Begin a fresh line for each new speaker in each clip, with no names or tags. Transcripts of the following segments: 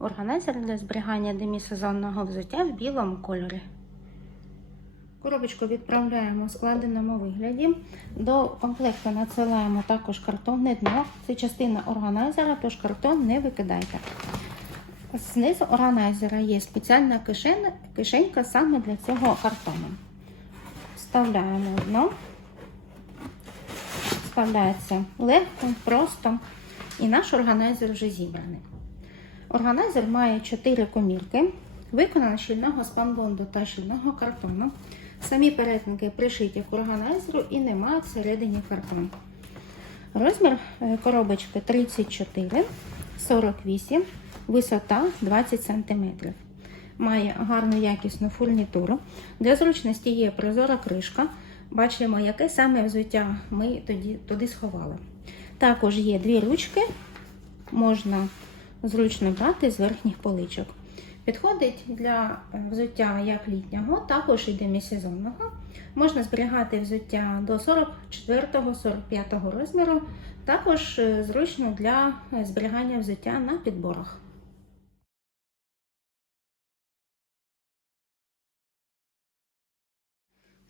Органайзер для зберігання демісезонного взуття в білому кольорі. Коробочку відправляємо в складеному вигляді. До комплекту надсилаємо також картонне дно. Це частина органайзера, тож картон не викидайте. Знизу органайзера є спеціальна кишена, кишенька саме для цього картону. Вставляємо дно. Вставляється легко, просто, і наш органайзер вже зібраний. Органайзер має 4 комірки, виконано з щільного спанбонду та щільного картону. Самі перетинки пришиті к органайзеру і не мають всередині картон. Розмір е, коробочки 34, 48, висота 20 см. Має гарну якісну фурнітуру. Для зручності є прозора кришка. Бачимо, яке саме взуття ми тоді, туди сховали. Також є дві ручки, можна зручно брати з верхніх поличок. Підходить для взуття як літнього, також і демісезонного. Можна зберігати взуття до 44-45 розміру, також е, зручно для е, зберігання взуття на підборах.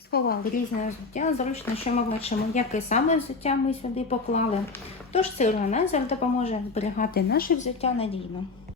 Сховали різне взуття, зручно, що ми бачимо, яке саме взуття ми сюди поклали. Тож цей органайзер допоможе зберігати наше взуття надійно.